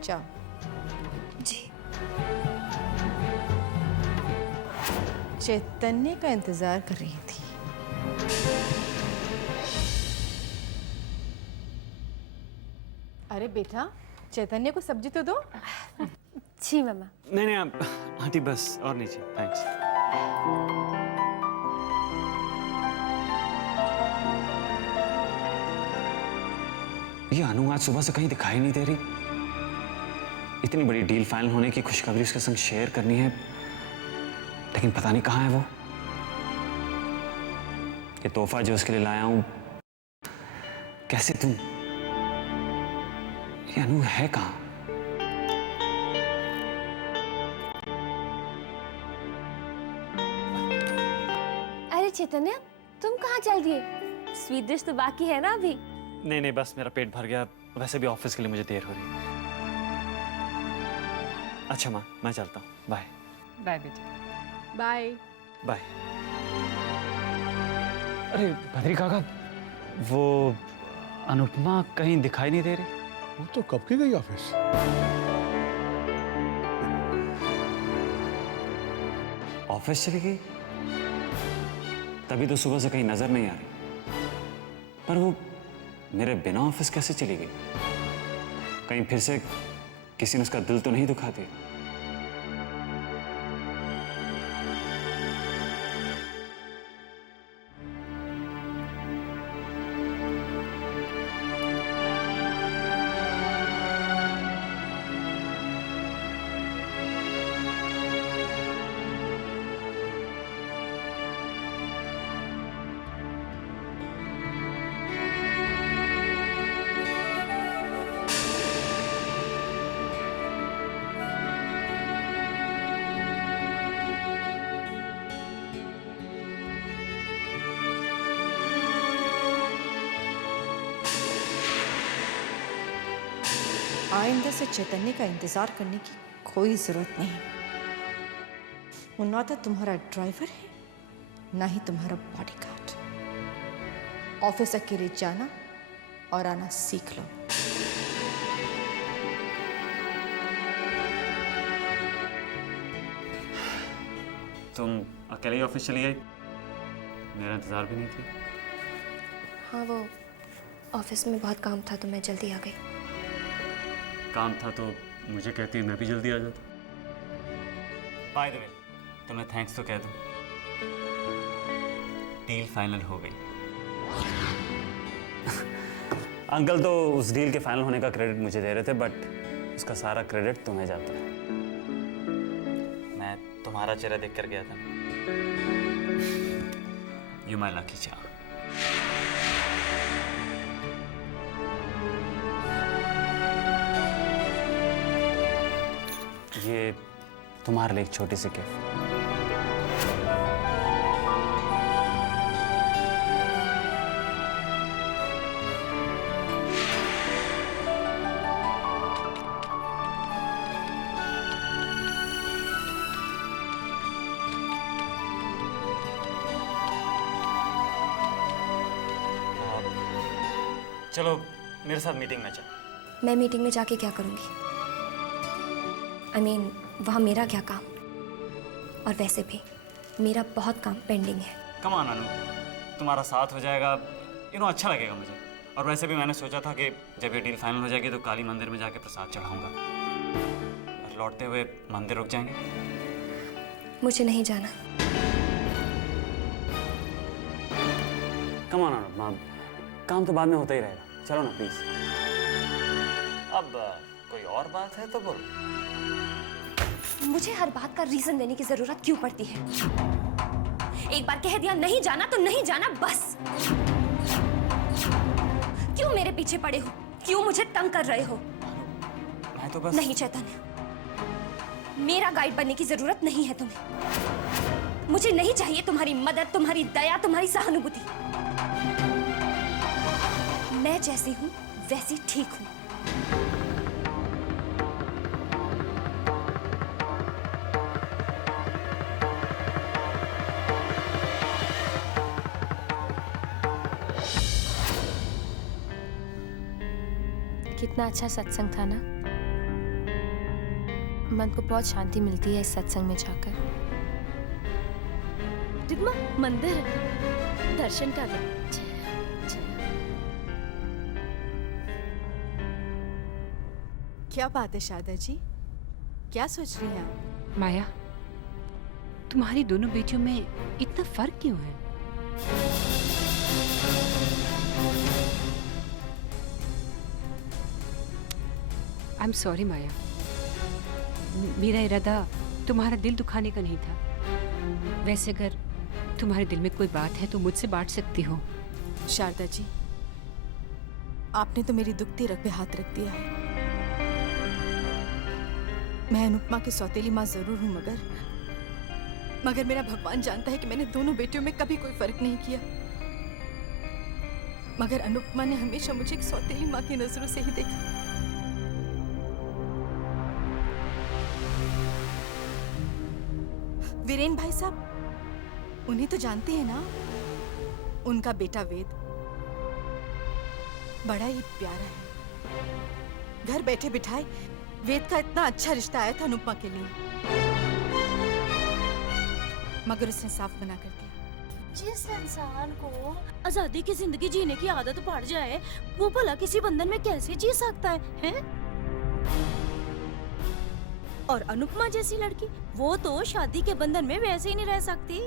जाओ। जी। चैतन्य का इंतजार कर रही थी। अरे बेटा, चैतन्य को सब्जी तो दो। जी मम्मा। नहीं आप आंटी बस और नहीं चाहिए, थैंक्स। ये अनु आज सुबह से कहीं दिखाई नहीं दे रही। इतनी बड़ी डील फाइनल होने की खुशखबरी उसके संग शेयर करनी है, लेकिन पता नहीं कहाँ है वो। ये तोहफा जो उसके लिए लाया हूं, कैसे तुम, ये अनु है कहाँ? अरे चैतन्य, तुम कहाँ चल दिए? स्वीट डिश तो बाकी है ना अभी। नहीं बस मेरा पेट भर गया, वैसे भी ऑफिस के लिए मुझे देर हो रही है। अच्छा माँ, मैं चलता हूँ, बाय। बाय बेटा। Bye bye. अरे भद्री काका, वो अनुपमा कहीं दिखाई नहीं दे रही। वो तो कब की गई ऑफिस। ऑफिस चली गई? तभी तो सुबह से कहीं नजर नहीं आ रही। पर वो मेरे बिना ऑफिस कैसे चली गई? कहीं फिर से किसी ने उसका दिल तो नहीं दुखा दिया? आइंदा से चैतन्य का इंतजार करने की कोई जरूरत नहीं। वो ना तो तुम्हारा ड्राइवर है, ना ही तुम्हारा बॉडीगार्ड। ऑफिस अकेले जाना और आना सीख लो। तुम अकेले ही ऑफिस चली गई? मेरा इंतजार भी नहीं थी। हाँ, वो ऑफिस में बहुत काम था तो मैं जल्दी आ गई। काम था तो मुझे कहती, मैं भी जल्दी आ जाता। बाय द वे, तुम्हें थैंक्स तो कह दूं, डील फाइनल हो गई। अंकल तो उस डील के फाइनल होने का क्रेडिट मुझे दे रहे थे, बट उसका सारा क्रेडिट तुम्हें जाता है। मैं तुम्हारा चेहरा देख कर गया था। You my lucky charm. ये तुम्हारे लिए एक छोटी सी गिफ्ट। चलो मेरे साथ मीटिंग में चलो। मैं मीटिंग में जाके क्या करूंगी? I mean, वहाँ मेरा क्या काम? और वैसे भी मेरा बहुत काम पेंडिंग है। कम ऑन अनु, तुम्हारा साथ हो जाएगा, अच्छा लगेगा मुझे। और वैसे भी मैंने सोचा था कि जब ये डील फाइनल हो जाएगी तो काली मंदिर में जाके प्रसाद चढ़ाऊंगा और लौटते हुए मंदिर रुक जाएंगे। मुझे नहीं जाना। कम ऑन अनु, काम तो बाद में होता ही रहेगा। चलो ना प्लीज। अब कोई और बात है तो बोलो। मुझे हर बात का रीजन देने की जरूरत क्यों पड़ती है? एक बार कह दिया नहीं जाना तो नहीं जाना, बस। क्यों मेरे पीछे पड़े हो? क्यों मुझे तंग कर रहे हो? मैं तो बस... नहीं चैतन्य, मेरा गाइड बनने की जरूरत नहीं है तुम्हें। मुझे नहीं चाहिए तुम्हारी मदद, तुम्हारी दया, तुम्हारी सहानुभूति। मैं जैसी हूं वैसी ठीक हूं। कितना अच्छा सत्संग था ना। मन को बहुत शांति मिलती है इस सत्संग में जाकर। रिद्मा, मंदिर दर्शन कर लो। क्या बात है शारदा जी, क्या सोच रही हैं आप? माया, तुम्हारी दोनों बेटियों में इतना फर्क क्यों है? आई एम सॉरी माया, मेरा इरादा तुम्हारा दिल दुखाने का नहीं था। वैसे अगर तुम्हारे दिल में कोई बात है तो मुझसे बांट सकती हो। शारदा जी, आपने तो मेरी दुखती रग पे हाथ रख दिया है। मैं अनुपमा की सौतेली माँ जरूर हूँ, मगर मेरा भगवान जानता है कि मैंने दोनों बेटियों में कभी कोई फर्क नहीं किया। मगर अनुपमा ने हमेशा मुझे एक सौतेली माँ की नजरों से ही देखा। वीरेन भाई साहब, उन्हें तो जानते हैं ना, उनका बेटा वेद बड़ा ही प्यारा है। घर बैठे बिठाए वेद का इतना अच्छा रिश्ता आया था अनुपमा के लिए, मगर उसने साफ मना कर दिया। जिस इंसान को आजादी की जिंदगी जीने की आदत पड़ जाए, वो भला किसी बंधन में कैसे जी सकता है? और अनुपमा जैसी लड़की, वो तो शादी के बंधन में वैसे ही नहीं रह सकती।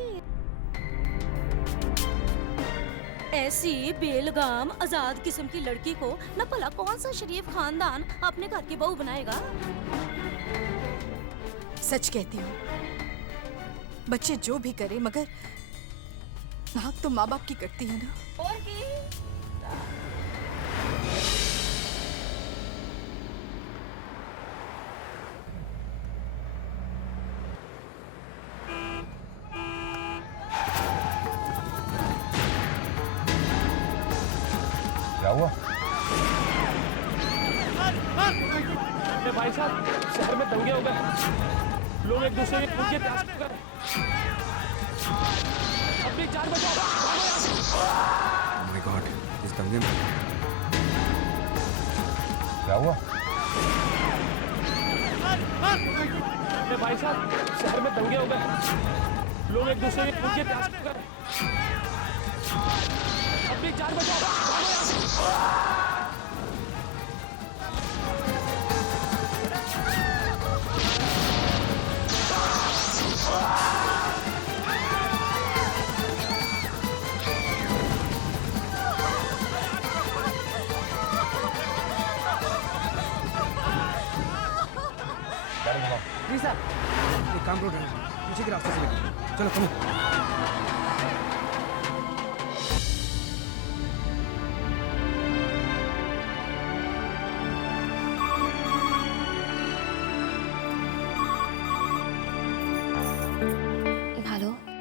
ऐसी बेलगाम आजाद किस्म की लड़की को न भला कौन सा शरीफ खानदान अपने घर की बहू बनाएगा? सच कहती हूँ, बच्चे जो भी करे मगर नाक तो माँ बाप की कटती है ना। और की? क्या हुआ? भाई साहब, शहर में दंगे हो गए, लोग एक दूसरे के खून के प्यासे हो गए। अपनी जान बचाओ। Oh my God, इस दंगे में क्या हुआ? भाई साहब, शहर में दंगे हो गए, लोग एक दूसरे के खून के प्यासे हो गए। अपनी जान बचाओ। जी सर, एक काम करो, पीछे के रास्ते से लगी। चलो चलो।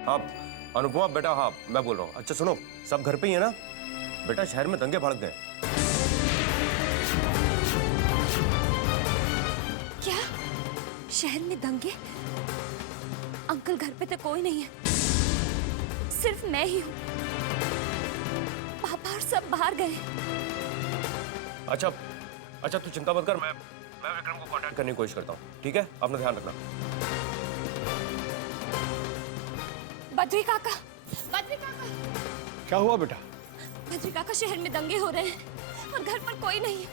हाँ अनुपमा बेटा, हाँ मैं बोल रहा हूँ। अच्छा सुनो, सब घर पे ही है ना? बेटा शहर में दंगे भड़क गए। क्या? शहर में दंगे? अंकल घर पे तो कोई नहीं है, सिर्फ मैं ही हूँ। पापा और सब बाहर गए। अच्छा तू चिंता मत कर, मैं विक्रम को कांटेक्ट करने की कोशिश करता हूँ, ठीक है? अपना ध्यान रखना। बद्री काका, क्या हुआ बेटा? बद्री काका, शहर में दंगे हो रहे हैं और घर पर कोई नहीं है।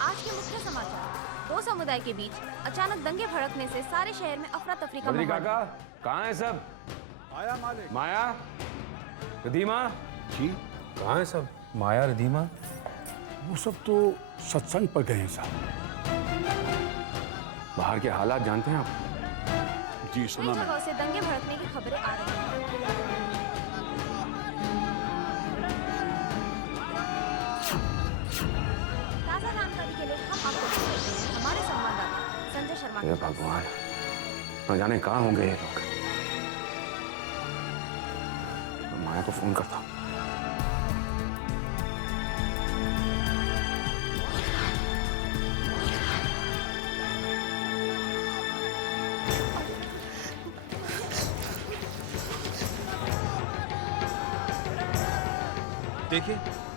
आज के मुख्य समाचार। दो समुदाय के बीच अचानक दंगे भड़कने से सारे शहर में अफरा तफरी का बद्री माहौल। काका, कहाँ है सब? आया मालिक। माया, रिधिमा जी कहाँ है सब? माया, रिधिमा वो सब तो सत्संग पर गए हैं साहब। बाहर के हालात जानते हैं आप? जी कई सुना जगहों से दंगे भड़कने की खबरें आ रही हैं। ताजा जानकारी के लिए हम आपको देख रहे हैं हमारे संवाददाता संजय शर्मा हे भगवान, न जाने कहाँ होंगे ये लोग। मैं माया को फोन करता हूँ। देखिए,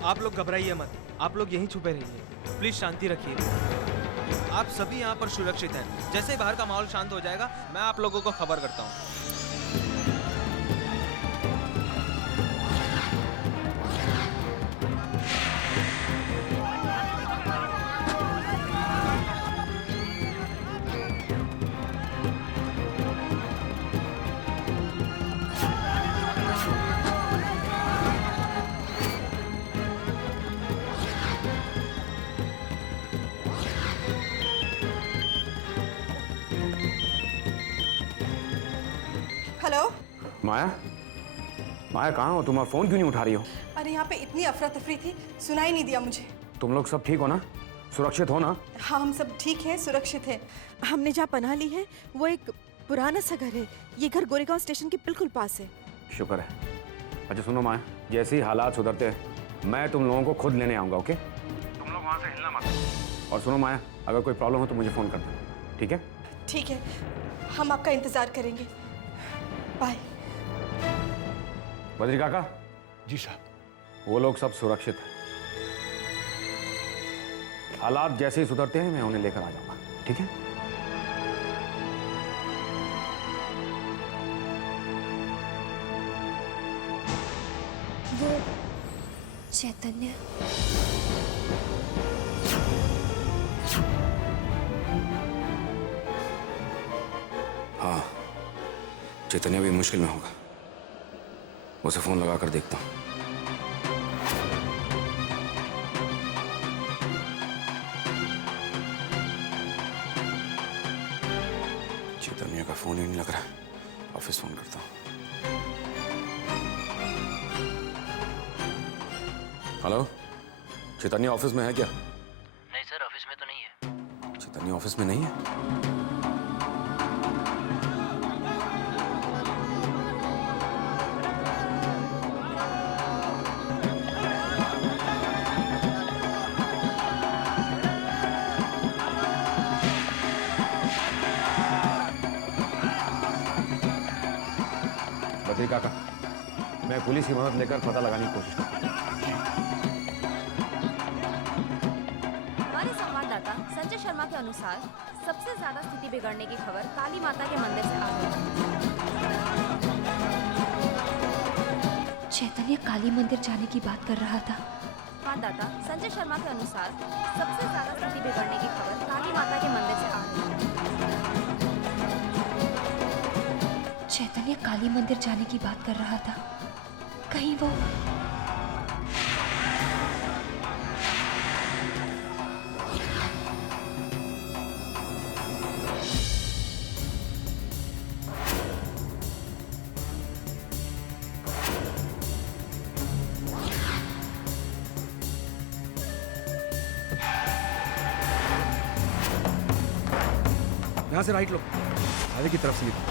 आप लोग घबराइए मत, आप लोग यहीं छुपे रहिए, प्लीज शांति रखिए। आप सभी यहाँ पर सुरक्षित हैं। जैसे ही बाहर का माहौल शांत हो जाएगा, मैं आप लोगों को खबर करता हूँ। हेलो। माया, माया कहाँ हो तुम? फोन क्यों नहीं उठा रही हो? अरे यहाँ पे इतनी अफरा तफरी थी, सुनाई नहीं दिया मुझे। तुम लोग सब ठीक हो ना? सुरक्षित हो ना? हाँ, हम सब ठीक हैं, सुरक्षित हैं। हमने जहाँ पनाह ली है वो एक पुराना सा घर है। ये घर गोरेगांव स्टेशन के बिल्कुल पास है। शुक्र है। अच्छा सुनो माया, जैसे ही हालात सुधरते हैं मैं तुम लोगों को खुद लेने आऊँगा, ओके? तुम लोग वहाँ से हिलना मत। और सुनो माया, अगर कोई प्रॉब्लम हो तो मुझे फ़ोन कर दो, ठीक है? ठीक है, हम आपका इंतज़ार करेंगे। बाय। बद्री काका। जी साहब। वो लोग सब सुरक्षित हैं। हालात जैसे ही सुधरते हैं मैं उन्हें लेकर आ जाऊंगा, ठीक है? वो चैतन्य हाँ, चैतन्य भी मुश्किल में होगा। उसे फोन लगा कर देखता हूँ। चैतन्य का फोन ही नहीं लग रहा, ऑफिस फोन करता हूँ। हेलो, चैतन्य ऑफिस में है क्या? नहीं सर, ऑफिस में तो नहीं है। चैतन्य ऑफिस में नहीं है? बद्री काका, मैं पुलिस की मदद लेकर पता लगाने की कोशिश करूंगा। हमारे संवाददाता संजय शर्मा के अनुसार सबसे ज्यादा स्थिति बिगड़ने की खबर काली माता के मंदिर से आ रही है। चैतन्य काली मंदिर जाने की बात कर रहा था। संवाददाता संजय शर्मा के अनुसार सबसे ज्यादा स्थिति बिगड़ने की खबर काली माता के मंदिर से आ रही है। चैतन्य काली मंदिर जाने की बात कर रहा था। कहीं वो यहाँ से राइट लो, आगे की तरफ से निकलो।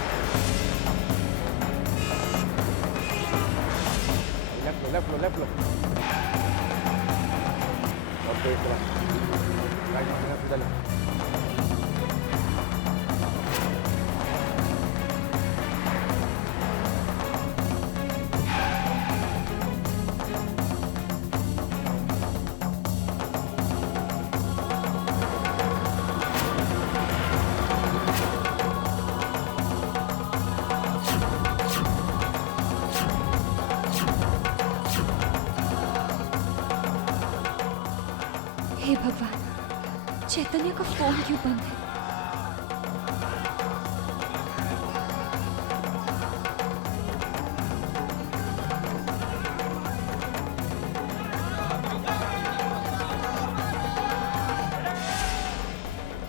लेफ्ट लो। और तेज चला। राइट में सीधा लो। हे भगवान, चैतन्य का फोन क्यों बंद है?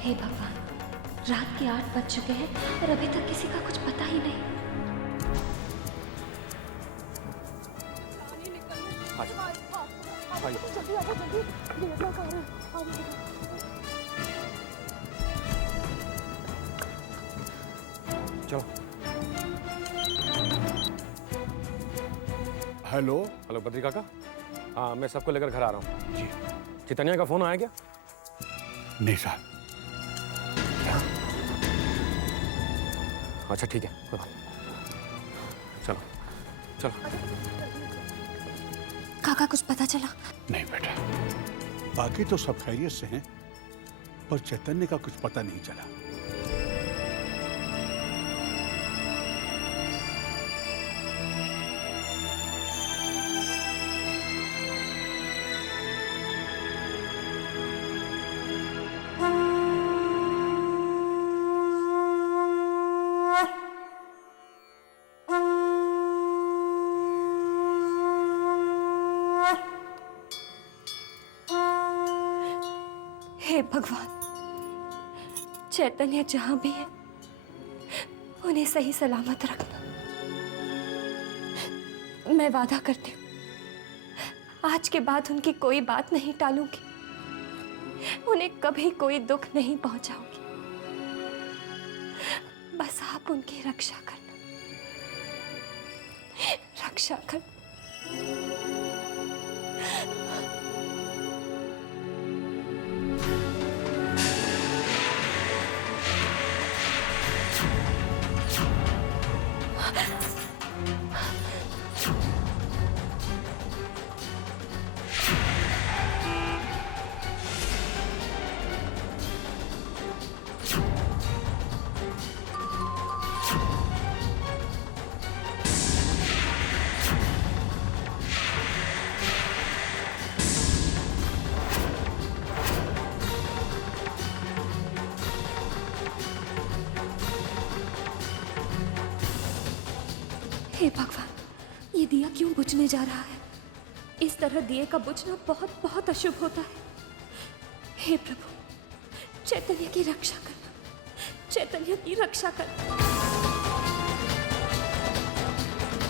हे भगवान, रात के 8 बज चुके हैं और अभी तक किसी का कुछ पता ही नहीं। चलो। हेलो। हेलो बद्री काका। हाँ, मैं सबको लेकर घर आ रहा हूँ। जी। चैतन्य का फोन आया क्या? नहीं साहब। अच्छा ठीक है, कोई बात नहीं। चलो चलो। काका कुछ पता चला? नहीं बेटा, बाकी तो सब खैरियत से हैं, पर चैतन्य का कुछ पता नहीं चला। हे भगवान, चैतन्य जहां भी है उन्हें सही सलामत रखना। मैं वादा करती हूँ, आज के बाद उनकी कोई बात नहीं टालूंगी, उन्हें कभी कोई दुख नहीं पहुंचाऊंगी। बस आप उनकी रक्षा करना, रक्षा करना। हे भगवान, ये दिया क्यों बुझने जा रहा है? इस तरह दिए का बुझना बहुत बहुत अशुभ होता है। हे प्रभु, चैतन्य की रक्षा करना, चैतन्य की रक्षा करना।